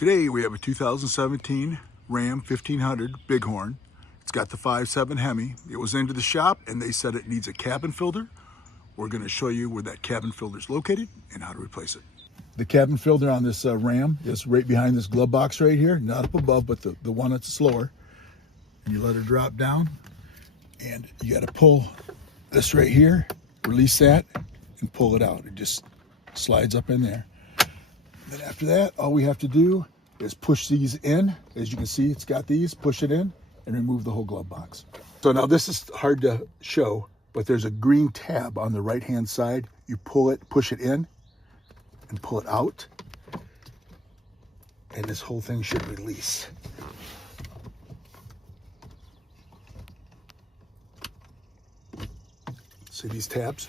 Today we have a 2017 Ram 1500 Bighorn. It's got the 5.7 Hemi. It was into the shop and they said it needs a cabin filter. We're going to show you where that cabin filter is located and how to replace it. The cabin filter on this Ram is right behind this glove box right here, not up above, but the one that's slower. And you let her drop down and you got to pull this right here, release that and pull it out. It just slides up in there. Then after that, all we have to do is push these in. As you can see, it's got these, push it in and remove the whole glove box. So now this is hard to show, but there's a green tab on the right hand side. You pull it, push it in and pull it out. And this whole thing should release. See these tabs?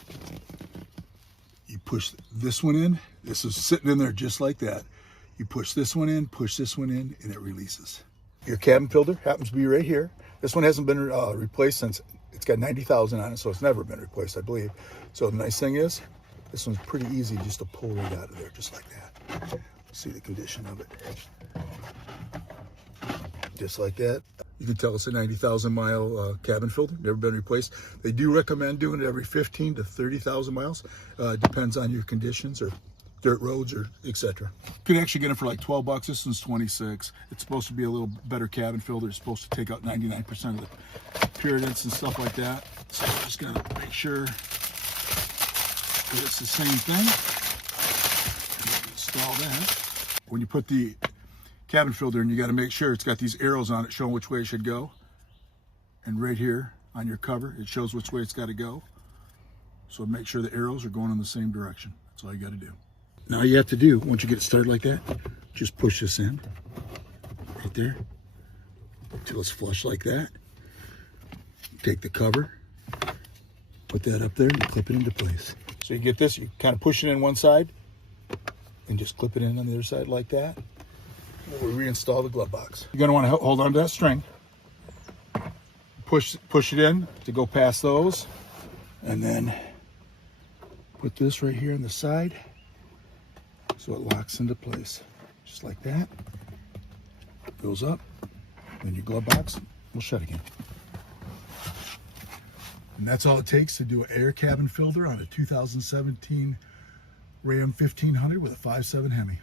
You push this one in. This is sitting in there just like that. You push this one in, and it releases. Your cabin filter happens to be right here. This one hasn't been replaced since, it's got 90,000 on it, so it's never been replaced, I believe. So the nice thing is, this one's pretty easy just to pull right out of there, just like that. See the condition of it. Just like that. You can tell it's a 90,000 mile cabin filter, never been replaced. They do recommend doing it every 15 to 30,000 miles. Depends on your conditions or dirt roads or etc. You can actually get them for like 12 bucks. This one's 26. It's supposed to be a little better cabin filter. It's supposed to take out 99% of the irritants and stuff like that. So I'm just gonna make sure that it's the same thing. Install that. When you put the cabin filter in, you got to make sure it's got these arrows on it showing which way it should go. And right here on your cover, it shows which way it's got to go. So make sure the arrows are going in the same direction. That's all you got to do. Now all you have to do, once you get it started like that, just push this in right there until it's flush like that. Take the cover, put that up there and clip it into place. So you get this, you kind of push it in one side and just clip it in on the other side like that. We'll reinstall the glove box. You're going to want to hold on to that string. Push it in to go past those. And then put this right here on the side so it locks into place. Just like that. Goes up. Then your glove box will shut again. And that's all it takes to do an air cabin filter on a 2017 Ram 1500 with a 5.7 Hemi.